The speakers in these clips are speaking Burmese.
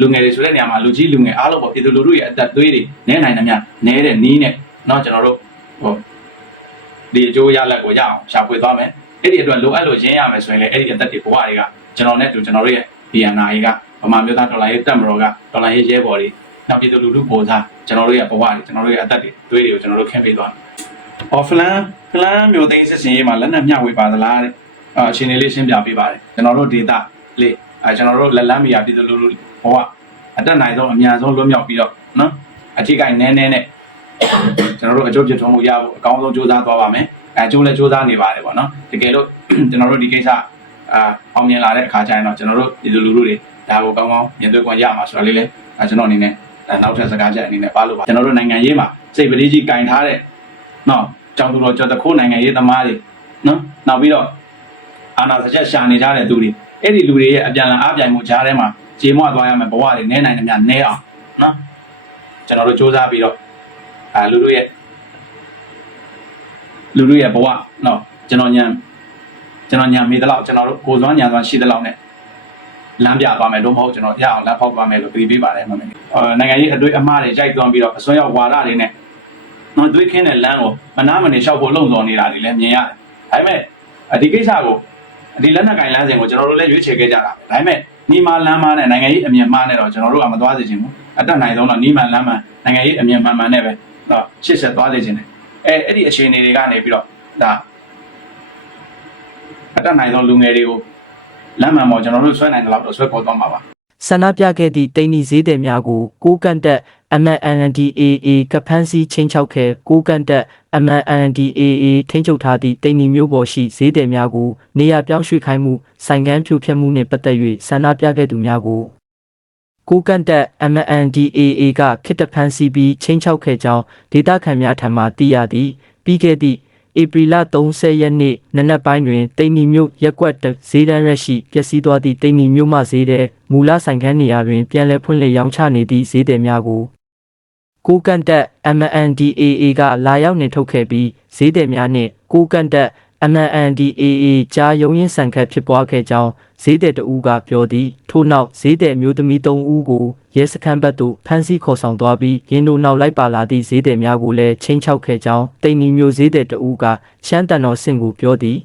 လူငယ်တွေဆိုတဲ့နေရာမှာလူကြီးလူငယ်အားလုံးပေါ့ပြည်သူလူထုရဲ့အသက်သွေးတွေနဲနိုင်သမျှနဲတဲ့နီးနဲ့เนาะကျွန်တော်တို့ဟိုဒီအကျိုးရလက်ကိုရအောင်ရှာဖွေသွားမယ်အဲ့ဒီအတွက်လိုအပ်လို့ရင်းရမယ်ဆိုရင်လည်းအဲ့ဒီအသက်တွေဘဝတွေကကျွန်တော်နဲ့တူကျွန်တော်တို့ရဲ့ BNI ကဗမာမျိုးသားဒေါ်လာရေးတက်မတော်ကဒေါ်လာရေးရဲဘော်တွေနောက်ပြည်သူလူထုပေါ်စားကျွန်တော်တို့ရဲ့ဘဝတွေကျွန်တော်တို့ရဲ့အသက်တွေသွေးတွေကိုကျွန်တော်တို့ခင်းပေးသွားတယ်။အော်ဖလန်ဖလန်မျိုးသိန်းစစ်စင်ရေးမှာလက်နက်မျှဝေပါသလားတဲ့။အာအချိန်လေးရှင်းပြပေးပါတယ်။ကျွန်တော်တို့ဒေတာလေးအဲကျွန်တော်တို့လက်လန်းမီယာပြည်သူလူထု ဘဝအတက်နိုင်ဆုံးအများဆုံးလွတ်မြောက်ပြီးတော့နော်အထိကိုင်နဲနဲနဲ့ကျွန်တော်တို့အကျိုးပြထွန်းမှုရဖို့အကောင်းဆုံးစူးစမ်းသွားပါမယ်။အဲအကျိုးလည်းစူးစမ်းနေပါတယ်ပေါ့နော်။တကယ်လို့ကျွန်တော်တို့ဒီကိစ္စအာအောင်မြင်လာတဲ့အခါကျရင်တော့ကျွန်တော်တို့ပြည်သူလူထုတွေဒါကိုကောင်းကောင်းမြင်တွေ့ခွင့်ရမှာဆိုတော့လေးလေအဲကျွန်တော်အနေနဲ့အဲနောက်ထပ်စကားချက်အနေနဲ့ပါလို့ပါကျွန်တော်တို့နိုင်ငံရေးမှာစိတ်ပရိကြီးကင်ထားတဲ့နော်ကြောင်သူတော်ကျော်တခိုးနိုင်ငံရေးသမားတွေနော်နောက်ပြီးတော့အာနာစချက်ရှာနေကြတဲ့သူတွေအဲ့ဒီလူတွေရဲ့အပြန်အလှန်အားပြိုင်မှုကြားထဲမှာ ကြေမွသွားရမယ်ဘဝတွေနဲနိုင်တယ်များနဲအောင်နော်ကျွန်တော်တို့စူးစမ်းပြီးတော့အာလူတို့ရဲ့လူတို့ရဲ့ဘဝနော်ကျွန်တော်ညံကျွန်တော်ညံမိသလောက်ကျွန်တော်တို့ကိုယ်စွမ်းညံစွမ်းရှိသလောက်နဲ့လမ်းပြသွားမယ်လို့မဟုတ်ကျွန်တော်ရအောင်လမ်းဖောက်သွားမယ်လို့ပြပေးပါတယ်မှန်တယ်။အာနိုင်ငံရေးအတွေ့အမှားတွေကြိုက်သွန်းပြီးတော့အစွမ်းရောက်ဝါဒတွေနဲ့နော်တွေးခင်းတဲ့လမ်းကိုမနာမနေလျှောက်ဖို့လုံဆောင်နေတာတွေလည်းမြင်ရတယ်။ဒါပေမဲ့အဒီကိစ္စကိုဒီလက်နက်ကင်လမ်းစဉ်ကိုကျွန်တော်တို့လည်းရွေးချယ်ခဲ့ကြတာ။ဒါပေမဲ့ နီမာလမ်းမနဲ့နိုင်ငံရေးအမြင်မှားနဲ့တော့ကျွန်တော်တို့ကမသွားစေချင်ဘူး။အတက်နိုင်ဆုံးတော့နီမန်လမ်းမနိုင်ငံရေးအမြင်မှန်မှန်နဲ့ပဲတော့ရှစ်ဆက်သွားစေချင်တယ်။အဲအဲ့ဒီအခြေအနေတွေကနေပြီးတော့ဒါအတက်နိုင်ဆုံးလူငယ်တွေကိုလမ်းမှန်ပေါ်ကျွန်တော်တို့ဆွဲနိုင်တယ်လို့တော့ဆွဲပေါ်သွားမှာပါ ဆန္ဒပြခဲ့သည့်တိန်နီဈေးတယ်များကိုကိုကန့်တက် MNNDAA ကဖန်းစီချင်းချောက်ခဲကိုကန့်တက် MNNDAA ထိန်းချုပ်ထားသည့်တိန်နီမျိုးပေါ်ရှိဈေးတယ်များကိုနေရာပြောင်းရွှေ့ခိုင်းမှုဆိုင်ကန်းဖြိုဖျက်မှုနှင့်ပတ်သက်၍ဆန္ဒပြခဲ့သူများကိုကိုကန့်တက် MNDAA ကခစ်တဖန်းစီပြီးချင်းချောက်ခဲ့ကြောင်းဒေတာခန်များထံမှသိရသည်ပြီးခဲ့သည့် ဧပြီလ30ရက်နေ့နနက်ပိုင်းတွင်တိန်နီမြို့ရက်ကွက်တဈေးတန်းရက်ရှိပျက်စီးသွားသည့်တိန်နီမြို့မှဈေးတဲ့မူလဆိုင်ခန်းနေရာတွင်ပြန်လည်ဖွင့်လှစ်ရောင်းချနေသည့်ဈေးတယ်များကိုကိုကန့်တက် MNDAA ကလာရောက်နေထုတ်ခဲ့ပြီးဈေးတယ်များနှင့်ကိုကန့်တက် MNDAA ကြားရုံရင်ဆန်ခတ်ဖြစ်ပွားခဲ့ကြောင်းဈေးတဲ့တဦးကပြောသည်ထို့နောက်ဈေးတဲ့မျိုးသမီး၃ဦးကိုရဲစခန်းဘက်သို့ဖမ်းဆီးခေါ်ဆောင်သွားပြီးရင်းတို့နောက်လိုက်ပါလာသည့်ဈေးတဲ့များကိုလည်းချင်းချောက်ခဲ့ကြောင်းတိန်နီမျိုးဈေးတဲ့တဦးကရှမ်းတန်တော်ဆင့်ကိုပြောသည်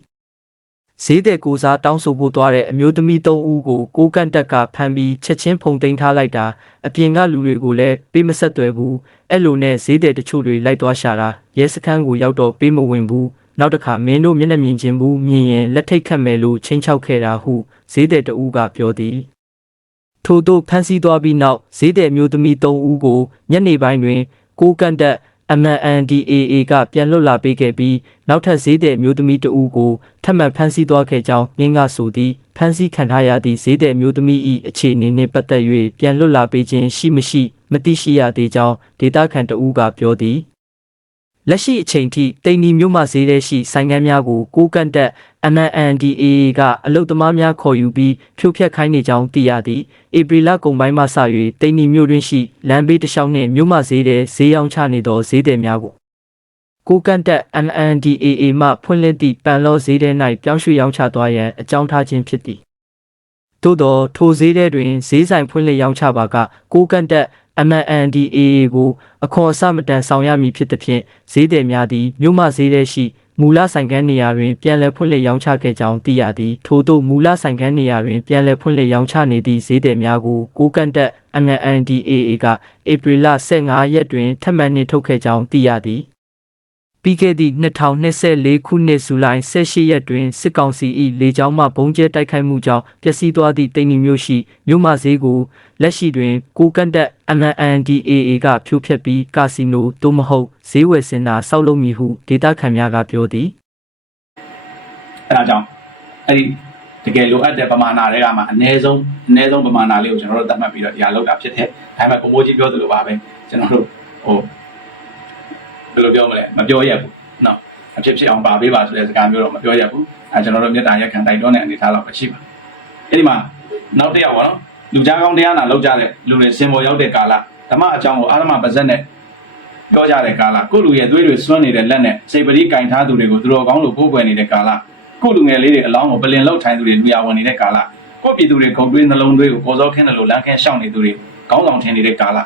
ဈေးတဲ့ကိုစားတောင်းဆိုဖို့သွားတဲ့အမျိုးသမီး၃ဦးကိုကိုကန့်တက်ကဖမ်းပြီးချက်ချင်းဖုန်သိမ်းထားလိုက်တာအပြင်ကလူတွေကိုလည်းပေးမဆက်သွယ်ဘူးအဲ့လိုနဲ့ဈေးတဲ့တချို့တွေလိုက်သွားရှာတာရဲစခန်းကိုရောက်တော့ပေးမဝင်ဘူး နောက်တစ်ခါမင်းတို့မျက်နှာမြင်ချင်းဘူးမြင်ရင်လက်ထိတ်ခတ်မယ်လို့ချင်းချောက်ခဲ့တာဟုဈေးတဲ့တဦးကပြောသည်ထို့သို့ဖမ်းဆီးသွားပြီးနောက်ဈေးတဲ့မျိုးသမီး၃ဦးကိုညနေပိုင်းတွင် ကိုကန့်တက် MNDAA ကပြန်လွတ်လာပေးခဲ့ပြီးနောက်ထပ်ဈေးတဲ့မျိုးသမီးတဦးကိုထပ်မံဖမ်းဆီးသွားခဲ့ကြောင်းငင်းကဆိုသည်ဖမ်းဆီးခံထားရသည့်ဈေးတဲ့မျိုးသမီး၏အခြေအနေနှင့်ပတ်သက်၍ပြန်လွတ်လာပေးခြင်းရှိမရှိ မသိရှိရသေးကြောင်းဒေတာခန်တဦးကပြောသည် လက်ရှိအချိန်ထိတိန်နီမြို့မှဈေးထဲရှိဆိုင်ငန်းများကိုကိုကန့်တက် MNDAA ကအလုတ်သမားများခေါ်ယူပြီးဖြိုဖျက်ခိုင်းနေကြောင်းသိရသည်ဧပြီလကုန်ပိုင်းမှစ၍တိန်နီမြို့တွင်ရှိလမ်းဘေးတစ်လျှောက်နှင့်မြို့မှဈေးထဲဈေးရောင်းချနေသောဈေးသည်များကိုကိုကန့်တက် MNDAA မှဖွင့်လှစ်သည့်ပန်လောဈေးထဲ၌ပြောင်းရွှေ့ရောင်းချသွားရန်အကြောင်းထားခြင်းဖြစ်သည်သို့သောထိုဈေးထဲတွင်ဈေးဆိုင်ဖွင့်လှစ်ရောင်းချပါကကိုကန့်တက် MNDAA ကိုအခွန်အစမတန်ဆောင်ရမည်ဖြစ်သဖြင့်ဈေးတယ်များသည်မြို့မဈေးထဲရှိမူလဆိုင်ကန်းနေရာတွင်ပြန်လည်ဖွင့်လှစ်ရောင်းချခဲ့ကြောင်းသိရသည်ထို့သို့မူလဆိုင်ကန်းနေရာတွင်ပြန်လည်ဖွင့်လှစ်ရောင်းချနေသည့်ဈေးတယ်များကိုကိုကန့်တက် MNDAA ကဧပြီလ15ရက်တွင်ထပ်မံနှင်ထုတ်ခဲ့ကြောင်းသိရသည် ပြီးခဲ့သည့်2024ခုနှစ်ဇူလိုင်18ရက်တွင်စစ်ကောင်စီ၏လေကြောင်းမှဘုံကျဲတိုက်ခိုက်မှုကြောင့်ပျက်စီးသွားသည့်တိန်နီမျိုးရှိမြို့မဈေးကိုလက်ရှိတွင်ကိုကန့်တက် MNDAA ကဖြိုဖျက်ပြီးကာစီနိုသို့မဟုတ်ဈေးဝယ်စင်တာဆောက်လုပ်မည်ဟုဒေတာခန်များကပြောသည်အဲဒါကြောင့်အဲ့ဒီတကယ်လိုအပ်တဲ့ပမာဏတွေကမှအ ਨੇ ဆုံးအ ਨੇ ဆုံးပမာဏလေးကိုကျွန်တော်တို့သတ်မှတ်ပြီးတော့ဒီဟာလောက်တာဖြစ်တယ်ဒါပေမဲ့ကိုမိုးကြီးပြောသလိုပါပဲကျွန်တော်တို့ဟိုဘ ယ်လိုပြောမလဲမပြောရဘူးနော်အဖြစ်ဖြစ်အောင်ပါပေးပါဆိုတဲ့စကားမျိုးတော့မပြောရဘူးအဲကျွန်တော်တို့မြေတားရက်ခံတိုက်တွန်းတဲ့အနေအထားတော့မရှိပါဘူးအဲ့ဒီမှာနောက်တစ်ယောက်ပါနော်လူကြားကောင်းတရားနာလောက်ကြတဲ့လူတွေစင်ပေါ်ရောက်တဲ့ကာလဓမ္မအကြောင်းကိုအာရမပါဇက်နဲ့ပြောကြတဲ့ကာလကိုလူရဲ့သွေးတွေစွန့်နေတဲ့လက်နဲ့စိတ်ပရိကင်ထားသူတွေကိုသူတော်ကောင်းလို့ကိုးကွယ်နေတဲ့ကာလကိုလူငယ်လေးတွေအလောင်းကိုပလင်လောက်ထိုင်သူတွေလူရဝင်နေတဲ့ကာလကိုပြည်သူတွေဂုံတွေးနှလုံးသွေးကိုပေါ်စောခင်းတယ်လို့လမ်းခင်းရှောင်နေသူတွေကောင်းဆောင်ထင်နေတဲ့ကာလ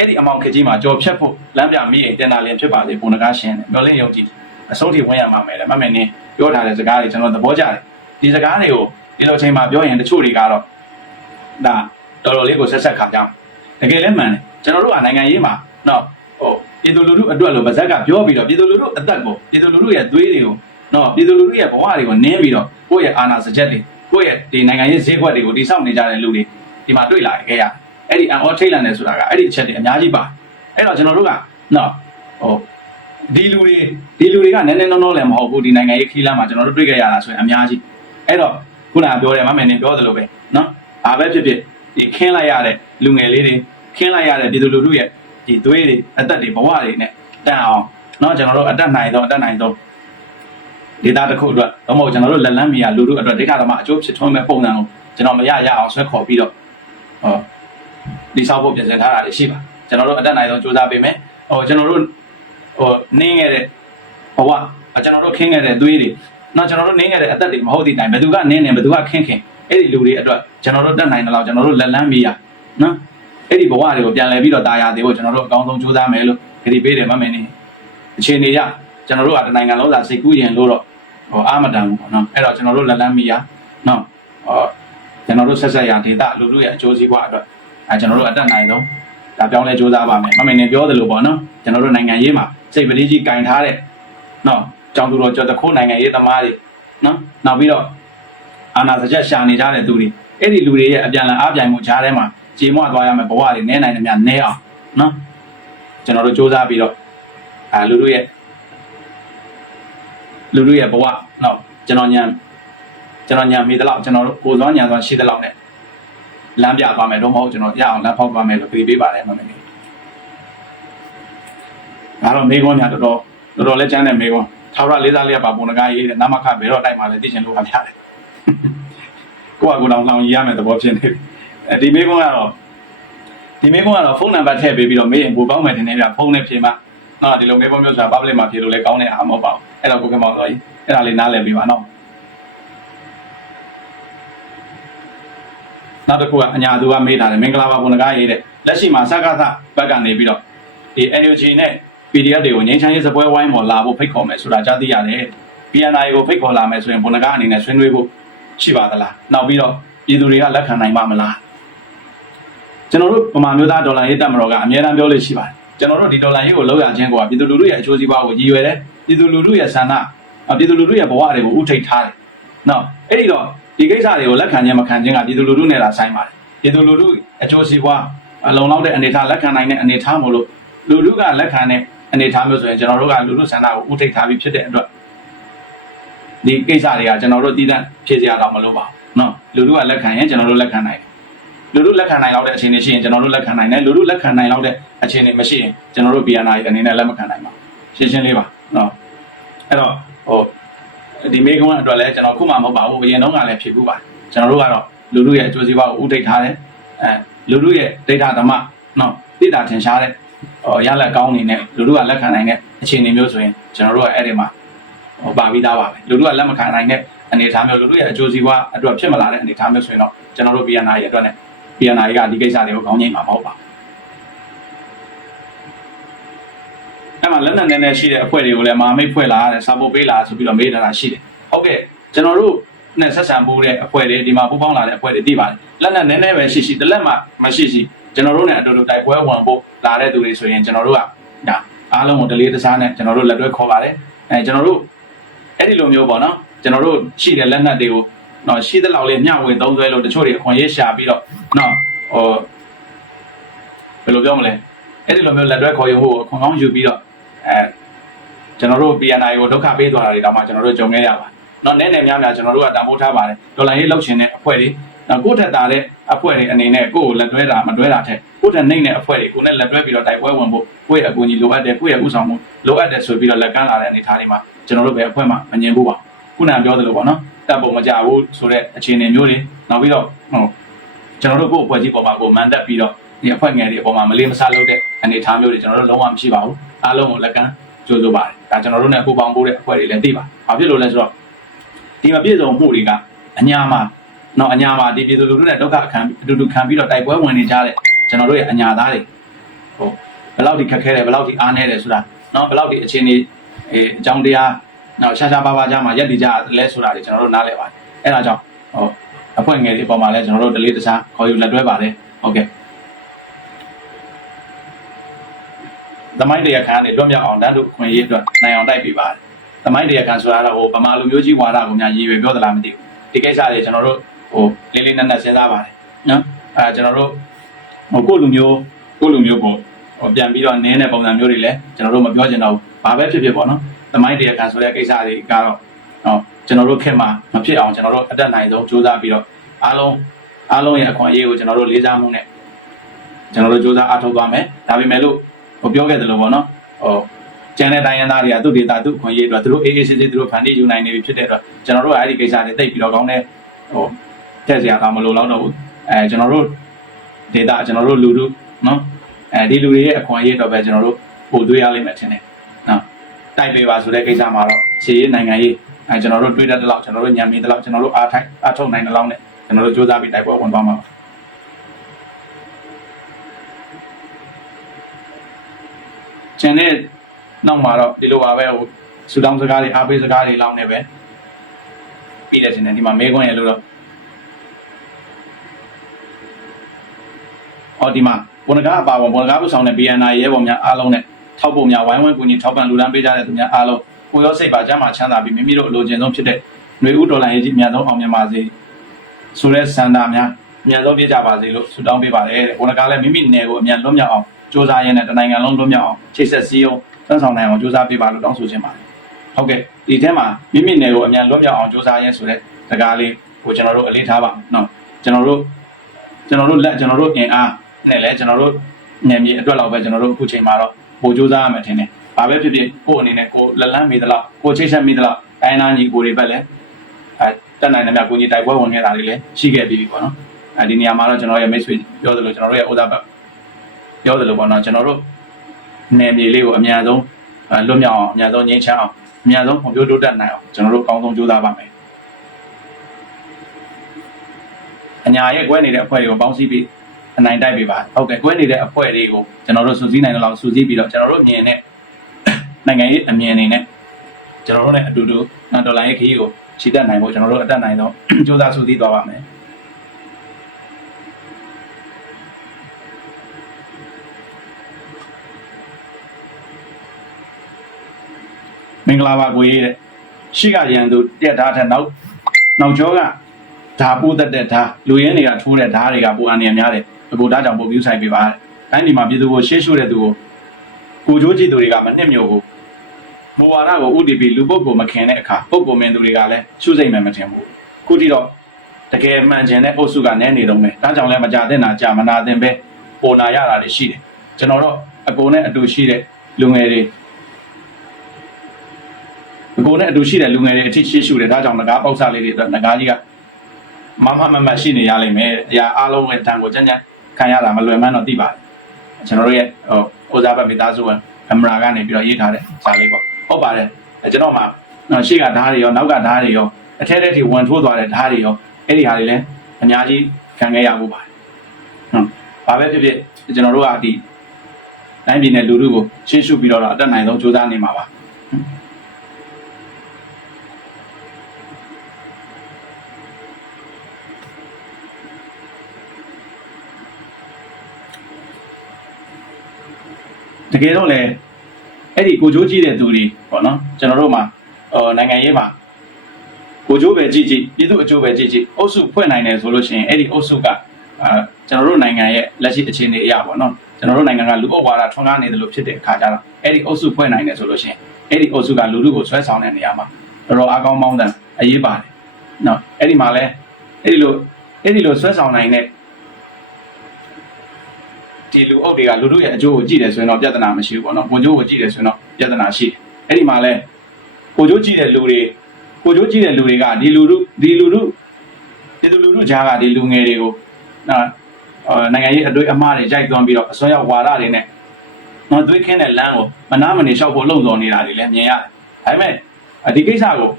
အဲ့ဒီအမောင်ခကြီးမှာကြော်ဖြတ်ဖို့လမ်းပြမိရင်တင်တာလင်းဖြစ်ပါစေပုံနကားရှင်းတယ်မျောလင်းယုံကြည်အဆုံးထိဝင်ရမှာမယ်လေမမယ်နင်းပြောထားတဲ့စကားတွေကျွန်တော်သဘောကျတယ်ဒီစကားတွေကိုဒီလိုချိန်မှာပြောရင်တချို့တွေကတော့ဒါတော်တော်လေးကိုဆက်ဆက်ခါကြောင်းတကယ်လည်းမှန်တယ်ကျွန်တော်တို့ကနိုင်ငံရေးမှာနော်ဟိုပြည်သူလူထုအတွက်လို့ဗဇက်ကပြောပြီးတော့ပြည်သူလူထုအသက်ကိုပြည်သူလူထုရဲ့သွေးတွေကိုနော်ပြည်သူလူထုရဲ့ဘဝတွေကိုနင်းပြီးတော့ကိုယ့်ရဲ့အာဏာစကြက်တွေကိုယ့်ရဲ့ဒီနိုင်ငံရေးဈေးကွက်တွေကိုတိစောက်နေကြတဲ့လူတွေဒီမှာတွေ့လာခဲ့ရ အဲ့ဒီအန်အောထိတ်လန့်နေဆိုတာကအဲ့ဒီအချက်တွေအများကြီးပါအဲ့တော့ကျွန်တော်တို့ကနော်ဟိုဒီလူတွေဒီလူတွေကနည်းနည်းနောနောလည်းမဟုတ်ဘူးဒီနိုင်ငံရေးခီးလမ်းမှာကျွန်တော်တို့တွေ့ခဲ့ရတာဆိုရင်အများကြီးအဲ့တော့ခုနကပြောတယ်မမယ်နေပြောသလိုပဲနော်အားပဲဖြစ်ဖြစ်ဒီခင်းလိုက်ရတဲ့လူငယ်လေးတွေခင်းလိုက်ရတဲ့ပြည်သူလူထုရဲ့ဒီသွေးတွေအသက်တွေဘဝတွေနဲ့တန်အောင်နော်ကျွန်တော်တို့အတက်နိုင်တော့အတက်နိုင်တော့ဒေတာတစ်ခုအတွက်တော့မဟုတ်ကျွန်တော်တို့လက်လန်းမီယာလူတို့အတွက်ဒိဋ္ဌဓမ္မအကျိုးဖြစ်ထွန်းမဲ့ပုံစံကိုကျွန်တော်မရရအောင်ဆွဲခေါ်ပြီးတော့ဟော ဒီဆောက်ဖို့ပြင်ဆင်ထားတာတွေရှိပါကျွန်တော်တို့အတက်နိုင်ဆုံးစူးစမ်းပေးမယ်ဟိုကျွန်တော်တို့ဟိုနင်းခဲ့တဲ့ဘဝကျွန်တော်တို့ခင်းခဲ့တဲ့သွေးတွေနော်ကျွန်တော်တို့နင်းခဲ့တဲ့အသက်တွေမဟုတ်သည့်တိုင်ဘယ်သူကနင်းနေဘယ်သူကခင်းခင်းအဲ့ဒီလူတွေအတွက်ကျွန်တော်တို့တက်နိုင်တယ်လို့ကျွန်တော်တို့လက်လန်းမီယာနော်အဲ့ဒီဘဝတွေကိုပြန်လည်ပြီးတော့တာယာသေးဖို့ကျွန်တော်တို့အကောင်းဆုံးစူးစမ်းမယ်လို့ခရီးပေးတယ်မမင်းနေအခြေအနေရကျွန်တော်တို့ကတနိုင်ငံလုံးသာစိတ်ကူးရင်လို့တော့ဟိုအာမတန်ဘူးပေါ့နော်အဲ့တော့ကျွန်တော်တို့လက်လန်းမီယာနော်ဟောကျွန်တော်တို့ဆက်ဆက်ရဒေတာလူလူရဲ့အကျိုးစီးပွားအတွက် အဲကျွန်တော်တို့အတက်နိုင်ဆုံးဒါပြောင်းလဲစူးစမ်းပါမယ်မမင်းနေပြောသလိုပေါ့နော်ကျွန်တော်တို့နိုင်ငံရေးမှာစိတ်ပတိကြီးကင်ထားတဲ့နော်ကြောင်သူတော်ကြော်တခိုးနိုင်ငံရေးသမားတွေနော်နောက်ပြီးတော့အာနာစကြက်ရှာနေကြတဲ့သူတွေအဲ့ဒီလူတွေရဲ့အပြန်အလှန်အားပြိုင်မှုကြားထဲမှာကြေမွသွားရမယ်ဘဝတွေနဲနိုင်တယ်များနဲအောင်နော်ကျွန်တော်တို့စူးစမ်းပြီးတော့အာလူလူရဲ့လူလူရဲ့ဘဝနော်ကျွန်တော်ညံကျွန်တော်ညံမိသလောက်ကျွန်တော်တို့ကိုယ်စောညံသွားရှိသလောက်နဲ့ လမ်းပြသွားမယ်တော့မဟုတ်ကျွန်တော်ရအောင်လမ်းဖောက်သွားမယ်လို့ပြေးပေးပါတယ်မမင်းကြီးဒါတော့မေကွန်းညာတော်တော်တော်တော်လေးကျန်းတဲ့မေကွန်းထာဝရလေးစားလေးကပါပုံနကားရေးတဲ့နမခဘယ်တော့တိုက်မှလဲသိချင်လို့ကပြတယ်ကိုကကိုတောင်လောင်ကြီးရမယ်သဘောဖြစ်နေပြီအဲဒီမေကွန်းကတော့ဒီမေကွန်းကတော့ဖုန်းနံပါတ်ထည့်ပေးပြီးတော့မေးရင်ပိုကောင်းမယ်တင်နေပြဖုန်းနဲ့ဖြေမှနော်ဒီလိုမေကွန်းမျိုးဆိုတာ public မှာဖြေလို့လည်းကောင်းတဲ့အားမဟုတ်ပါဘူးအဲ့တော့ကိုကမောင်တော်ကြီးအဲ့ဒါလေးနားလည်ပြီးပါနော် နောက်တစ်ခုကအညာသူကမေးထားတယ်မင်္ဂလာပါဘုန်းကားရေးတဲ့လက်ရှိမှာစကားသဘက်ကနေပြီးတော့ဒီ NUG နဲ့ PDF တွေကိုငင်းချမ်းရေးစပွဲဝိုင်းပေါ်လာဖို့ဖိတ်ခေါ်မယ်ဆိုတာကြားသိရတယ် PNI ကိုဖိတ်ခေါ်လာမယ်ဆိုရင်ဘုန်းကားအနေနဲ့ဆွေးနွေးဖို့ရှိပါသလားနောက်ပြီးတော့ပြည်သူတွေကလက်ခံနိုင်ပါမလားကျွန်တော်တို့ပမာမျိုးသားဒေါ်လာရေးတက်မတော်ကအများအားပြောလို့ရှိပါတယ်ကျွန်တော်တို့ဒီဒေါ်လာရေးကိုလောက်ရခြင်းကပြည်သူလူထုရဲ့အကျိုးစီးပွားကိုရည်ရွယ်တယ်ပြည်သူလူထုရဲ့ဆန္ဒပြည်သူလူထုရဲ့ဘဝတွေကိုဥထိတ်ထားတယ်နော်အဲ့ဒီတော့ ဒီကိစ္စတွေကိုလက်ခံခြင်းမခံခြင်းကပြည်သူလူထုနဲ့သာဆိုင်ပါတယ်ပြည်သူလူထုအကျိုးစီးပွားအလုံးလောက်တဲ့အနေအထားလက်ခံနိုင်တဲ့အနေအထားမို့လို့လူထုကလက်ခံတဲ့အနေအထားမျိုးဆိုရင်ကျွန်တော်တို့ကလူထုဆန္ဒကိုဥထိတ်ထားပြီးဖြစ်တဲ့အတွက်ဒီကိစ္စတွေကကျွန်တော်တို့တည်တံ့ဖြည့်စရာတော့မလိုပါဘူးနော်လူထုကလက်ခံရင်ကျွန်တော်တို့လက်ခံနိုင်တယ်လူထုလက်ခံနိုင်လောက်တဲ့အခြေအနေရှိရင်ကျွန်တော်တို့လက်ခံနိုင်တယ်လူထုလက်ခံနိုင်လောက်တဲ့အခြေအနေမရှိရင်ကျွန်တော်တို့ BNI အနေနဲ့လက်မခံနိုင်ပါဘူးရှင်းရှင်းလေးပါနော်အဲ့တော့ဟို ဒီမေကွန်းအတွက်လည်းကျွန်တော်ခုမှမဟုတ်ပါဘူးအရင်တုန်းကလည်းဖြေခုပါကျွန်တော်တို့ကတော့လူထုရဲ့အကျိုးစီးပွားကိုဥထိတ်ထားတယ်အဲလူထုရဲ့ဒိဋ္ဌဓမ္မနော်သိတာထင်ရှားတဲ့ဟိုရလက်ကောင်းနေနဲ့လူထုကလက်ခံနိုင်တဲ့အခြေအနေမျိုးဆိုရင်ကျွန်တော်တို့ကအဲ့ဒီမှာဟိုပါပြီးသားပါပဲလူထုကလက်မခံနိုင်တဲ့အနေအထားမျိုးလူထုရဲ့အကျိုးစီးပွားအတွက်ဖြစ်မလာတဲ့အနေအထားမျိုးဆိုရင်တော့ကျွန်တော်တို့ BNI ရဲ့အတွက်နဲ့ BNI ကဒီကိစ္စတွေကိုခေါင်းငိမ့်မှာမဟုတ်ပါဘူး အဲ့မှာလက်နက်နဲ့နဲ့ရှိတဲ့အဖွဲ့တွေကိုလည်းမာမိတ်ဖွဲ့လာတယ်စာပုတ်ပေးလာဆိုပြီးတော့မေးထားတာရှိတယ်ဟုတ်ကဲ့ကျွန်တော်တို့နဲ့ဆက်ဆံဖို့တဲ့အဖွဲ့တွေဒီမှာပူးပေါင်းလာတဲ့အဖွဲ့တွေသိပါတယ်လက်နက်နည်းနည်းပဲရှိရှိတစ်လက်မှမရှိရှိကျွန်တော်တို့နဲ့အတူတူတိုက်ပွဲဝင်ဖို့လာတဲ့သူတွေဆိုရင်ကျွန်တော်တို့ကဒါအားလုံးကိုတလေးတစားနဲ့ကျွန်တော်တို့လက်တွဲခေါ်ပါတယ်အဲကျွန်တော်တို့အဲ့ဒီလိုမျိုးပေါ့နော်ကျွန်တော်တို့ရှိတဲ့လက်နက်တွေကိုနော်ရှိတဲ့လောက်လေးမျှဝေသုံးစွဲလို့တချို့တွေအခွင့်အရေးရှာပြီးတော့နော်ဟိုဘယ်လိုပြောမလဲအဲ့ဒီလိုမျိုးလက်တွဲခေါ်ရုံဖို့အခွင့်ကောင်းယူပြီးတော့ အဲကျွန်တော်တို့ PNI ကိုဒုက္ခပေးသွားတာတွေတောင်မှကျွန်တော်တို့ကြုံခဲ့ရပါတယ်။နော်နည်းနည်းများများကျွန်တော်တို့ကတံပိုးထားပါတယ်။ဒေါ်လာရေးလောက်ရှင်တဲ့အဖွဲ့တွေနော်ကိုယ့်ထက်သားတဲ့အဖွဲ့တွေအနေနဲ့ကိုယ့်ကိုလက်တွဲတာမတွဲတာထက်ကိုယ့်ထက်နှိမ့်တဲ့အဖွဲ့တွေကိုယ်နဲ့လက်တွဲပြီးတော့တိုက်ပွဲဝင်ဖို့ကိုယ့်ရဲ့အကူအညီလိုအပ်တယ်ကိုယ့်ရဲ့ဥဆောင်မှုလိုအပ်တယ်ဆိုပြီးတော့လက်ကမ်းလာတဲ့အနေအထားတွေမှာကျွန်တော်တို့ပဲအဖွဲ့မှာမငြင်းဘူးပါ။ခုနကပြောသလိုပေါ့နော်။တပ်ပုံမကြဘူးဆိုတဲ့အခြေအနေမျိုးတွေနောက်ပြီးတော့ဟိုကျွန်တော်တို့ကိုယ့်အဖွဲ့ကြီးပေါ်မှာကိုယ်မန်တက်ပြီးတော့ ဒီအဖွဲ့ငယ်တွေအပေါ်မှာမလေးမစားလုပ်တဲ့အနေအထားမျိုးတွေကျွန်တော်တို့လုံးဝမရှိပါဘူး။အားလုံးကိုလက်ကမ်းကြိုးစိုးပါတယ်ဒါကျွန်တော်တို့နဲ့ပူပေါင်းဖို့တဲ့အဖွဲ့တွေလည်းသိပါဘာဖြစ်လို့လဲဆိုတော့ဒီမပြည့်စုံမှုတွေကအညာမှာနော်အညာမှာဒီပြည်သူလူထုနဲ့ဒုက္ခခံအတူတူခံပြီးတော့တိုက်ပွဲဝင်နေကြတဲ့ကျွန်တော်တို့ရဲ့အညာသားတွေဟိုဘယ်လောက်ထိခက်ခဲတယ်ဘယ်လောက်ထိအားနည်းတယ်ဆိုတာနော်ဘယ်လောက်ထိအခြေအနေအဲအကြောင်းတရားနော်ရှားရှားပါးပါးကြားမှာရက်တည်ကြလဲဆိုတာတွေကျွန်တော်တို့နားလည်ပါတယ်အဲ့ဒါကြောင့်ဟိုအဖွဲ့ငယ်တွေအပေါ်မှာလည်းကျွန်တော်တို့တလေးတခြားခေါ်ယူလက်တွဲပါတယ်ဟုတ်ကဲ့ သမိုင်းတရားခံကနေလွတ်မြောက်အောင်တန်းတို့ခွင့်ရေးအတွက်နိုင်အောင်တိုက်ပေးပါတယ်။သမိုင်းတရားခံဆိုတာတော့ဟိုဗမာလူမျိုးကြီးဝါဒကိုများရည်ရွယ်ပြောသလားမသိဘူး။ဒီကိစ္စတွေကျွန်တော်တို့ဟိုလေးလေးနက်နက်စဉ်းစားပါတယ်နော်။အဲကျွန်တော်တို့ဟိုကိုယ့်လူမျိုးကိုယ့်လူမျိုးကိုဟိုပြန်ပြီးတော့နင်းတဲ့ပုံစံမျိုးတွေလည်းကျွန်တော်တို့မပြောချင်တော့ဘူး။ဘာပဲဖြစ်ဖြစ်ပေါ့နော်။သမိုင်းတရားခံဆိုတဲ့ကိစ္စတွေကတော့ဟောကျွန်တော်တို့ခင်မှာမဖြစ်အောင်ကျွန်တော်တို့အတက်နိုင်ဆုံးကြိုးစားပြီးတော့အားလုံးအားလုံးရဲ့အခွင့်အရေးကိုကျွန်တော်တို့လေးစားမှုနဲ့ကျွန်တော်တို့ကြိုးစားအားထုတ်သွားမယ်။ဒါပေမဲ့လို့ ဟိုပြောခဲ့တယ်လို့ပေါ့နော်ဟိုကျန်တဲ့တိုင်းရင်းသားတွေကသူ့ဒေတာသူ့အခွင့်အရေးအတွက်သူတို့အေးအေးဆေးဆေးသူတို့ဖန်တီးယူနိုင်နေပြီဖြစ်တဲ့အတွက်ကျွန်တော်တို့ကအဲ့ဒီကိစ္စတွေတိတ်ပြီးတော့ကောင်းတဲ့ဟိုတက်စရာတော့မလိုတော့တော့ဘူးအဲကျွန်တော်တို့ဒေတာကျွန်တော်တို့လူလူနော်အဲဒီလူတွေရဲ့အခွင့်အရေးတော့ပဲကျွန်တော်တို့ပို့သွေးရလိမ့်မယ်ထင်တယ်နော်တိုက်ပေးပါဆိုတဲ့ကိစ္စမှာတော့စီရေးနိုင်ငံရေးအဲကျွန်တော်တို့တွေးတတ်တဲ့လောက်ကျွန်တော်တို့ညံမီတဲ့လောက်ကျွန်တော်တို့အားထိုက်အားထုတ်နိုင်တဲ့လောက်နဲ့ကျွန်တော်တို့စူးစမ်းပြီးတိုက်ပွဲဝင်သွားမှာပါ ကျန်တဲ့နောက်မှာတော့ဒီလိုပါပဲဟိုဆူတောင်းစကားတွေအားပေးစကားတွေလောက်နေပဲပြီးတဲ့ချိန်နဲ့ဒီမှာမေးခွန်းရလို့တော့ဟောဒီမှာဘုန်းကားအပါဝင်ဘုန်းကားပုဆောင်တဲ့ BNI ရဲဘော်များအားလုံးနဲ့ထောက်ပုံများဝိုင်းဝန်းကူညီထောက်ပံ့လူဒန်းပေးကြတဲ့သူများအားလုံးကိုရောစိတ်ပါကြမ်းမှချမ်းသာပြီးမိမိတို့အလိုချင်ဆုံးဖြစ်တဲ့ຫນွေဥဒေါ်လာရေးကြီးအများဆုံးအောင်မြင်ပါစေဆိုတဲ့စန္ဒာများအများဆုံးပြကြပါစေလို့ဆုတောင်းပေးပါတယ်တဲ့ဘုန်းကားလည်းမိမိနယ်ကိုအမြန်လွတ်မြောက်အောင် စူးစမ်းရင်းနဲ့တနိုင်ငံလုံးလွတ်မြောက်အောင်ချိတ်ဆက်စည်းအောင်စမ်းဆောင်နိုင်အောင်စူးစမ်းပေးပါလို့တောင်းဆိုချင်ပါတယ်။ဟုတ်ကဲ့ဒီထဲမှာမိမိနယ်ကိုအမြန်လွတ်မြောက်အောင်စူးစမ်းရင်းဆိုတဲ့စကားလေးကိုကျွန်တော်တို့အလေးထားပါနော်ကျွန်တော်တို့ကျွန်တော်တို့လက်ကျွန်တော်တို့အင်အားနဲ့လည်းကျွန်တော်တို့နယ်မြေအတွက်လောက်ပဲကျွန်တော်တို့အခုချိန်မှာတော့ပိုစူးစမ်းရမယ်ထင်တယ်။ဘာပဲဖြစ်ဖြစ်ကိုယ့်အနေနဲ့ကိုယ်လက်လန်းမိသလောက်ကိုယ်ချိတ်ဆက်မိသလောက်တိုင်းနာညီကိုတွေပဲလည်းအဲတက်နိုင်တဲ့မြတ်ကိုကြီးတိုက်ပွဲဝင်နေတာတွေလည်းရှိခဲ့ပြီးပြီပေါ့နော်။အဲဒီနေရာမှာတော့ကျွန်တော်ရဲ့မိတ်ဆွေပြောသလိုကျွန်တော်တို့ရဲ့ဥဒ္ဒဘတ် ပြောတယ်လို့ပေါ့နော်ကျွန်တော်တို့နယ်မြေလေးကိုအများဆုံးအဲလွတ်မြောက်အောင်အများဆုံးငြိမ်းချမ်းအောင်အများဆုံးဖွံ့ဖြိုးတိုးတက်နိုင်အောင်ကျွန်တော်တို့အကောင်းဆုံးကြိုးစားပါမယ်အညာရဲ့ကွဲနေတဲ့အဖွဲ့တွေကိုပေါင်းစည်းပြီးအနိုင်တိုက်ပေးပါဟုတ်ကဲ့ကွဲနေတဲ့အဖွဲ့တွေကိုကျွန်တော်တို့စုစည်းနိုင်တဲ့လောက်စုစည်းပြီးတော့ကျွန်တော်တို့မြင်တဲ့နိုင်ငံရေးအမြင်အနေနဲ့ကျွန်တော်တို့နဲ့အတူတူနော်ဒေါ်လာရဲ့ခရီးကိုချီတက်နိုင်ဖို့ကျွန်တော်တို့အတက်နိုင်ဆုံးကြိုးစားစုစည်းသွားပါမယ် မင်္ဂလာပါကိုကြီးတဲ့ရှိကရန်သူတက်ဓာတ်ထက်နောက်နောက်ကျောကဓာပိုးတက်တဲ့ဓာလူရင်းတွေကထိုးတဲ့ဓာတွေကပူအန်နေများတယ်အကူဓာကြောင့်ပုံပြူဆိုင်ပေးပါတဲ့တိုင်းဒီမှာပြည်သူကိုရှေ့ရှုတဲ့သူကိုကိုချိုးကြည့်သူတွေကမနှစ်မြို့ဘူးဘဝရကို UDP လူပုဂ္ဂိုလ်မခင်တဲ့အခါပုဂ္ဂိုလ်မင်းသူတွေကလည်းရှုစိတ်မှမထင်ဘူးခုကြည့်တော့တကယ်မှန်ကျင်တဲ့အုပ်စုကနည်းနေတော့မယ်ဒါကြောင့်လည်းမကြတဲ့နာကြာမနာတဲ့ပဲပေါ်နာရတာတွေရှိတယ်ကျွန်တော်တော့အကိုနဲ့အတူရှိတဲ့လူငယ်တွေအ ကိုနဲ့အတူရှိတဲ့လူငယ်တွေအထိရှိရှုတယ်ဒါကြောင့်ငကားပေါက်စားလေးတွေအတွက်ငကားကြီးကမမမမရှိနေရလိမ့်မယ်အရာအားလုံးရဲ့တန်ကိုကြမ်းကြမ်းခံရတာမလွယ်မှန်းတော့သိပါတယ်ကျွန်တော်တို့ရဲ့ဟိုကိုစားဘက်မိသားစုဝင်အမရာကနေပြီးတော့ရေးထားတဲ့စာလေးပေါ့ဟုတ်ပါတယ်အဲကျွန်တော်မှနော်ရှေ့ကဓာတ်တွေရောနောက်ကဓာတ်တွေရောအထက်ထက်ထိဝင်ထိုးသွားတဲ့ဓာတ်တွေရောအဲ့ဒီဟာတွေလည်းအများကြီးခံခဲ့ရဖို့ပါတယ်ဟုတ်ဘာပဲဖြစ်ဖြစ်ကျွန်တော်တို့ကဒီတိုင်းပြည်နယ်လူထုကိုရှင်းရှုပြီးတော့အတက်နိုင်ဆုံးစူးစမ်းနေမှာပါ တကယ်တော့လေအဲ့ဒီကိုချိုးကြည့်တဲ့သူတွေပေါ့နော်ကျွန်တော်တို့မှာဟိုနိုင်ငံရေးမှာကိုချိုးပဲကြည့်ကြည့်ပြည်သူအကျိုးပဲကြည့်ကြည့်အုပ်စုဖွဲ့နိုင်တယ်ဆိုလို့ရှိရင်အဲ့ဒီအုပ်စုကအာကျွန်တော်တို့နိုင်ငံရဲ့လက်ရှိအခြေအနေအရပေါ့နော်ကျွန်တော်တို့နိုင်ငံကလူ့ဘဝါဒထွန်းကားနေတယ်လို့ဖြစ်တဲ့အခါကျတော့အဲ့ဒီအုပ်စုဖွဲ့နိုင်တယ်ဆိုလို့ရှိရင်အဲ့ဒီအုပ်စုကလူလူကိုဆွဲဆောင်တဲ့နေရာမှာတော်တော်အကောင်းမောင်းတဲ့အရေးပါတယ်နော်အဲ့ဒီမှာလဲအဲ့ဒီလိုအဲ့ဒီလိုဆွဲဆောင်နိုင်တဲ့ ဒီလူအုပ်တွေကလူတို့ရဲ့အကျိုးကိုကြည့်တယ်ဆိုရင်တော့ပြဿနာမရှိဘူးပေါ့နော်။ကိုကျိုးကိုကြည့်တယ်ဆိုရင်တော့ပြဿနာရှိတယ်။အဲ့ဒီမှာလဲကိုကျိုးကြည့်တဲ့လူတွေကိုကျိုးကြည့်တဲ့လူတွေကဒီလူတို့ဒီလူတို့ဒီလူလူတို့ဂျားကဒီလူငယ်တွေကိုနော်အာနိုင်ငံရေးအတွေ့အမှားတွေကြိုက်သွန်းပြီးတော့အစွမ်းရောက်ဝါဒတွေနဲ့နော်သွေးခင်းတဲ့လမ်းကိုမနာမနေလျှောက်ဖို့လုံဆောင်နေတာတွေလည်းမြင်ရတယ်။ဒါပေမဲ့ဒီကိစ္စကို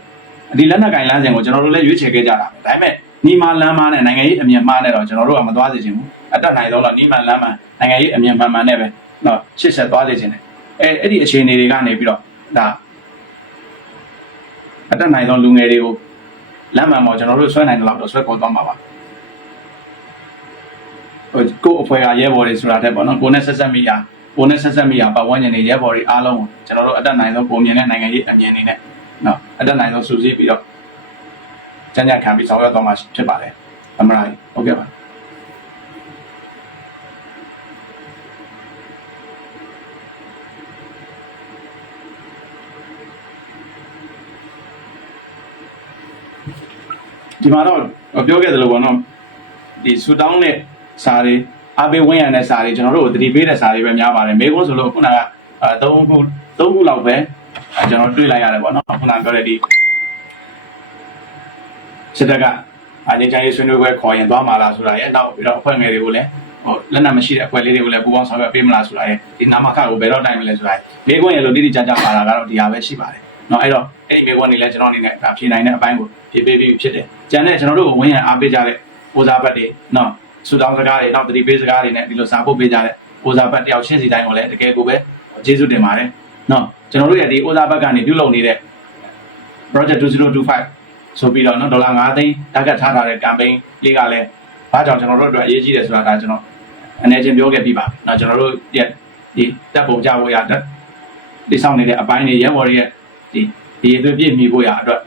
ဒီလက်နက်ကင်လမ်းစဉ်ကိုကျွန်တော်တို့လည်းရွေးချယ်ခဲ့ကြတာပဲ။ဒါပေမဲ့ နီမာလမ်းမနဲ့နိုင်ငံရေးအမြင်မှားနဲ့တော့ကျွန်တော်တို့ကမသွားစေချင်ဘူးအတက်နိုင်ဆုံးတော့နီမာလမ်းမနိုင်ငံရေးအမြင်မှန်မှန်နဲ့ပဲတော့ရှစ်ဆက်သွားစေချင်တယ်အဲအဲ့ဒီအခြေအနေတွေကနေပြီးတော့ဒါအတက်နိုင်ဆုံးလူငယ်တွေကိုလမ်းမှန်ပေါ်ကျွန်တော်တို့ဆွဲနိုင်တယ်လို့တော့ဆွဲခေါ်သွားမှာပါဟိုကို့အဖွဲ့ကရဲဘော်တွေဆိုတာတဲ့ပေါ့နော်ကိုနဲ့ဆက်ဆက်မိတာကိုနဲ့ဆက်ဆက်မိတာပတ်ဝန်းကျင်တွေရဲဘော်တွေအားလုံးကိုကျွန်တော်တို့အတက်နိုင်ဆုံးပုံမြင်တဲ့နိုင်ငံရေးအမြင်တွေနဲ့နော်အတက်နိုင်ဆုံးစူးစီးပြီးတော့ ကျန်ကြခံပြီးဆောင်ရွက်သွားမှာဖြစ်ပါတယ်အမရာကြီးဟုတ်ကဲ့ပါဒီမှာတော့ပြောခဲ့သလိုပေါ့နော်ဒီဆူတောင်းတဲ့စာတွေအပေးဝင်ရတဲ့စာတွေကျွန်တော်တို့ကိုတတိပေးတဲ့စာတွေပဲများပါတယ်မေကွန်းဆိုလို့ခုနကအဲ၃ခု၃ခုလောက်ပဲအဲကျွန်တော်တွေ့လိုက်ရတယ်ပေါ့နော်ခုနကပြောတဲ့ဒီ စစ်တပ်ကအငြိမ်းချမ်းရေးဆွေးနွေးပွဲခေါ်ရင်သွားမှာလားဆိုတာရဲ့နောက်ပြီးတော့အဖွဲ့ငယ်တွေကိုလည်းဟိုလက်နက်မရှိတဲ့အဖွဲ့လေးတွေကိုလည်းပူးပေါင်းဆောင်ရွက်ပေးမလားဆိုတာရဲ့ဒီနာမခကိုဘယ်တော့တိုင်မလဲဆိုတာမိကွန်းရဲ့လိုတိတိကျကျပါတာကတော့ဒီဟာပဲရှိပါတယ်เนาะအဲ့တော့အဲ့ဒီမိကွန်းတွေလည်းကျွန်တော်အနေနဲ့ဒါဖြေနိုင်တဲ့အပိုင်းကိုဖြေပေးပြီးဖြစ်တယ်ကျန်တဲ့ကျွန်တော်တို့ကိုဝင်းရံအားပေးကြတဲ့ကိုစားဘတ်တွေเนาะဆူတောင်းစကားတွေနောက်တတိပေးစကားတွေနဲ့ဒီလိုစာပို့ပေးကြတဲ့ကိုစားဘတ်တယောက်ချင်းစီတိုင်းကိုလည်းတကယ်ကိုပဲကျေးဇူးတင်ပါတယ်เนาะကျွန်တော်တို့ရဲ့ဒီကိုစားဘတ်ကနေပြုလုပ်နေတဲ့ project 2025 ဆိုပြီးတော့နော်ဒေါ်လာ9သိန်းတာဂက်ထားထားတဲ့ campaign လေးကလည်းဘာကြောင့်ကျွန်တော်တို့အတွက်အရေးကြီးတယ်ဆိုတာဒါကျွန်တော်အနေချင်းပြောခဲ့ပြီးပါနော်ကျွန်တော်တို့ရဲ့ဒီတပ်ပုံကြဖို့ရတဲ့ဒီဆောင်နေတဲ့အပိုင်းတွေရဲဘော်တွေရဲ့ဒီဒီရွေးပြည့်မိဖို့ရအတွက်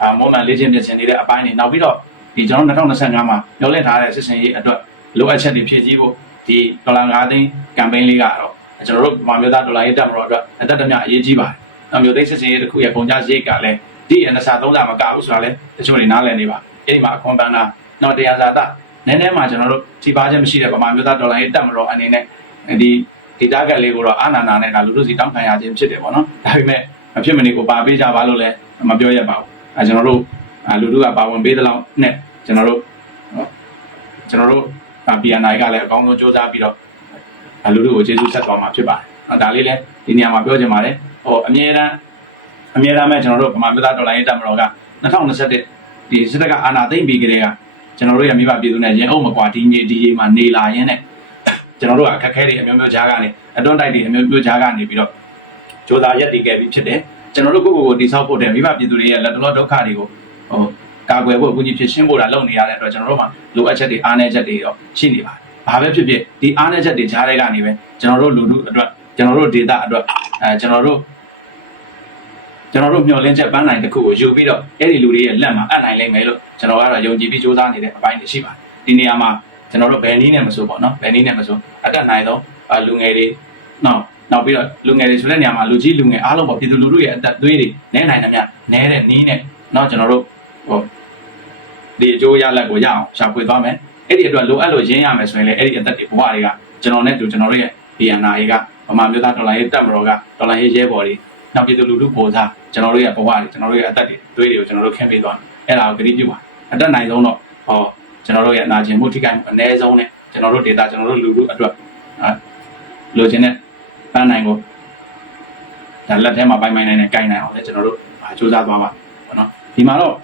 အာမောမန်လေးချင်းပြင်ဆင်နေတဲ့အပိုင်းတွေနောက်ပြီးတော့ဒီကျွန်တော်2025မှာပြောလဲထားတဲ့စစ်စင်ရေးအတွက်လိုအပ်ချက်တွေဖြည့်ဆည်းဖို့ဒီဒေါ်လာ9သိန်း campaign လေးကတော့ကျွန်တော်တို့ဗမာမျိုးသားဒေါ်လာရေးတက်မှာတော့အတွက်အသက်တမျှအရေးကြီးပါတယ်။အမျိုးသိန်းစစ်စင်ရေးတစ်ခုရဲ့ပုံကြစရိတ်ကလည်း ဒီအနစာ3စာမကဘူးဆိုတာလည်းတချို့တွေနားလည်နေပါအဲ့ဒီမှာအခွန်ပန်းတာနောက်တရားစာတနည်းနည်းမှကျွန်တော်တို့ထိပါခြင်းမရှိတဲ့ဗမာမျိုးသားဒေါ်လာရေးတက်မတော်အနေနဲ့ဒီဒီတာဂက်လေးကိုတော့အာနာနာနဲ့ဒါလူလူစီတောင်းခံရခြင်းဖြစ်တယ်ပေါ့နော်ဒါပေမဲ့မဖြစ်မနေကိုပါပေးကြပါလို့လည်းမပြောရပါဘူးအဲကျွန်တော်တို့လူလူကပါဝင်ပေးတဲ့လောက်နဲ့ကျွန်တော်တို့ကျွန်တော်တို့ PNI ကလည်းအကောင်းဆုံးစ조사ပြီးတော့လူလူကိုကျေးဇူးဆက်သွားမှာဖြစ်ပါတယ်ဒါလေးလည်းဒီနေရာမှာပြောချင်ပါတယ်ဟိုအမြဲတမ်း အမြဲတမ်းပဲကျွန်တော်တို့ဗမာပြည်သားဒေါ်လာရေးတက်မတော်က2021ဒီစစ်တပ်ကအာဏာသိမ်းပြီးကြတဲ့ကကျွန်တော်တို့ရဲ့မိဘပြည်သူနဲ့ရင်အုပ်မကွာဒီမြေဒီရေမှာနေလာရင်းနဲ့ကျွန်တော်တို့ကအခက်ခဲတွေအမျိုးမျိုးကြားကနေအတွန်းတိုက်တွေအမျိုးမျိုးကြားကနေပြီးတော့ကြိုးစားရက်တည်ခဲ့ပြီးဖြစ်တယ်ကျွန်တော်တို့ကိုယ့်ကိုယ်ကိုတိဆောက်ဖို့တဲ့မိဘပြည်သူတွေရဲ့လက်တော်ဒုက္ခတွေကိုဟိုကာကွယ်ဖို့အကူအညီဖြစ်ရှင်းဖို့တာလုပ်နေရတဲ့အတွက်ကျွန်တော်တို့မှာလိုအပ်ချက်တွေအားနည်းချက်တွေတော့ရှိနေပါတယ်။ဘာပဲဖြစ်ဖြစ်ဒီအားနည်းချက်တွေကြားတဲ့ကနေပဲကျွန်တော်တို့လူလူအတွက်ကျွန်တော်တို့ data အတွက်အဲကျွန်တော်တို့ ကျွန်တော်တို့မျှော်လင့်ချက်ပန်းနိုင်တစ်ခုကိုယူပြီးတော့အဲ့ဒီလူတွေရဲ့လက်မှာအပ်နိုင်လိမ့်မယ်လို့ကျွန်တော်ကတော့ယုံကြည်ပြီးစူးစမ်းနေတဲ့အပိုင်းတွေရှိပါတယ်ဒီနေရာမှာကျွန်တော်တို့ဘယ်နည်းနဲ့မဆိုပေါ့နော်ဘယ်နည်းနဲ့မဆိုအတက်နိုင်ဆုံးလူငယ်တွေနော်နောက်ပြီးတော့လူငယ်တွေဆိုတဲ့နေရာမှာလူကြီးလူငယ်အားလုံးပေါ့ပြည်သူလူထုရဲ့အသက်သွေးတွေနဲနိုင်တယ်များနဲတဲ့နည်းနဲ့နော်ကျွန်တော်တို့ဟိုဒီအကျိုးရလက်ကိုရအောင်ရှာဖွေသွားမယ်အဲ့ဒီအတွက်လိုအပ်လို့ရင်းရမယ်ဆိုရင်လည်းအဲ့ဒီအသက်တွေဘဝတွေကကျွန်တော်နဲ့တူကျွန်တော်တို့ရဲ့ BNI ကဗမာမျိုးသားဒေါ်လာရေးတက်မတော်ကဒေါ်လာရေးရဲဘော်တွေ နောက်ပြည်သူလူထုပေါ်စားကျွန်တော်တို့ရဲ့ဘဝတွေကျွန်တော်တို့ရဲ့အသက်တွေတွေးတွေကိုကျွန်တော်တို့ခင်းပေးသွားတယ်အဲ့ဒါကိုဂရုပြုပါအတက်နိုင်ဆုံးတော့ဟောကျွန်တော်တို့ရဲ့အနာကျင်မှုထိခိုက်မှုအနည်းဆုံးနဲ့ကျွန်တော်တို့ဒေတာကျွန်တော်တို့လူထုအတွက်အာလိုချင်တဲ့ပန်းနိုင်ကိုဒါလက်ထဲမှာပိုင်ပိုင်နိုင်နဲ့ကြိုင်နိုင်အောင်လည်းကျွန်တော်တို့စူးစမ်းသွားပါဘောနော်ဒီမှာတော့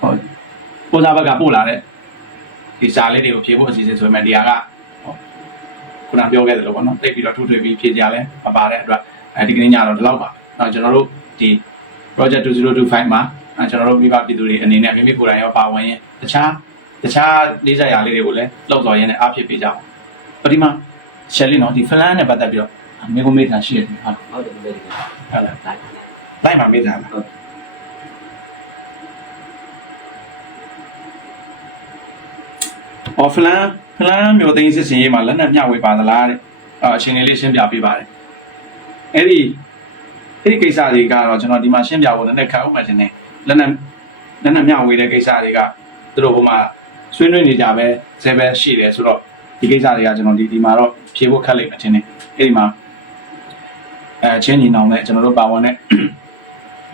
ဟောပေါ်စားဘက်ကပို့လာတဲ့ဒီစာလေးတွေကိုဖြေဖို့အစီအစဉ်ဆိုပေမဲ့ဒီဟာက ခုနပြောခဲ့တယ်လို့ပေါ့နော်တိတ်ပြီးတော့ထူထွေပြီးဖြည့်ကြလဲမပါတဲ့အတွက်အဲဒီကနေ့ညတော့ဒီလောက်ပါနော်ကျွန်တော်တို့ဒီ project 2025မှာအဲကျွန်တော်တို့မိဘပြည်သူတွေအနေနဲ့မိမိကိုယ်တိုင်ရောပါဝင်ရင်တခြားတခြားလေးစားရာလေးတွေကိုလည်းလောက်တော်ရင်းနဲ့အားဖြစ်ပေးကြအောင်ပထမရှယ်လီနော်ဒီဖလန်နဲ့ပတ်သက်ပြီးတော့မိကုမေးတာရှိတယ်ဟုတ်ဟုတ်တယ်ဟုတ်တယ်လားလိုက်လိုက်ပါမေးတာလားအော်ဖလန်ဖလန်မျိုးသိန်းစစ်စင်ရေးမှာလက်နက်မျှဝေပါသလားတဲ့အအချိန်လေးရှင်းပြပေးပါတယ်အဲ့ဒီအဲ့ဒီကိစ္စတွေကတော့ကျွန်တော်ဒီမှာရှင်းပြဖို့လည်းခက်အောင်မှတင်တယ်လက်နက်လက်နက်မျှဝေတဲ့ကိစ္စတွေကသူတို့ဟိုမှာဆွေးနွေးနေကြပဲဇဲပဲရှိတယ်ဆိုတော့ဒီကိစ္စတွေကကျွန်တော်ဒီဒီမှာတော့ဖြေဖို့ခက်လိမ့်မယ်ထင်တယ်အဲ့ဒီမှာအဲချင်းညီနောင်နဲ့ကျွန်တော်တို့ပါဝင်တဲ့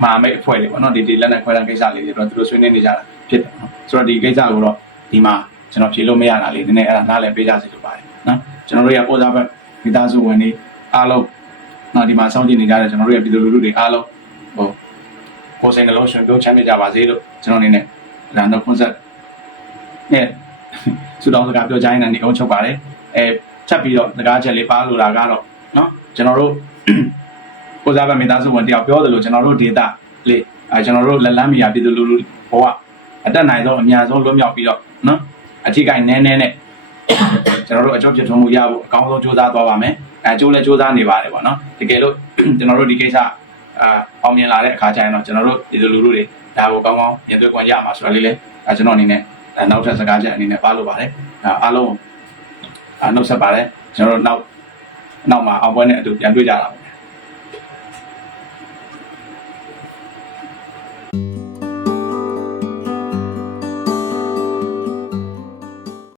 မဟာမိတ်အဖွဲ့တွေပေါ့နော်ဒီဒီလက်နက်ခွဲတန်းကိစ္စလေးတွေတော့သူတို့ဆွေးနွေးနေကြတာဖြစ်တယ်နော်ဆိုတော့ဒီကိစ္စကိုတော့ဒီမှာ ကျွန်တော်ဖြေလို့မရတာလေးနည်းနည်းအဲ့ဒါနားလည်ပေးကြစီလိုပါတယ်နော်ကျွန်တော်တို့ရဲ့ပေါ်စားဘက်မိသားစုဝင်တွေအားလုံးနော်ဒီမှာစောင့်ကြည့်နေကြတဲ့ကျွန်တော်တို့ရဲ့ပြည်သူလူထုတွေအားလုံးဟိုကိုယ်စိတ်နှလုံးရှင်ပြောချမ်းမြေ့ကြပါစေလို့ကျွန်တော်အနေနဲ့ဒါတော့ကွန်ဆက်နဲ့ဆုတောင်းစကားပြောကြရင်လည်းဒီကုန်းချုပ်ပါတယ်အဲချက်ပြီးတော့စကားချက်လေးပါလို့လာကတော့နော်ကျွန်တော်တို့ကိုစားပဲမိသားစုဝင်တယောက်ပြောတယ်လို့ကျွန်တော်တို့ဒေတာလေးအဲကျွန်တော်တို့လက်လန်းမီယာပြည်သူလူလူဘဝအတက်နိုင်ဆုံးအများဆုံးလွတ်မြောက်ပြီးတော့နော် အထီးကိုင်းနဲနဲနဲ့ကျွန်တော်တို့အကျိုးပြထွန်းမှုရဖို့အကောင်းဆုံးစူးစမ်းသွားပါမယ်အဲအကျိုးလည်းစူးစမ်းနေပါတယ်ပေါ့နော်တကယ်လို့ကျွန်တော်တို့ဒီကိစ္စအာအောင်မြင်လာတဲ့အခါကျရင်တော့ကျွန်တော်တို့ပြည်သူလူထုတွေဒါကိုကောင်းကောင်းရင်သွေးကွန်ရမှာဆိုတာလေးလည်းအဲကျွန်တော်အနေနဲ့အဲနောက်ထပ်စကားချက်အနေနဲ့ပါလို့ပါတယ်အဲအားလုံးအာနှုတ်ဆက်ပါတယ်ကျွန်တော်တို့နောက်နောက်မှာအောင်ပွဲနဲ့အတူပြန်တွေ့ကြတာပါ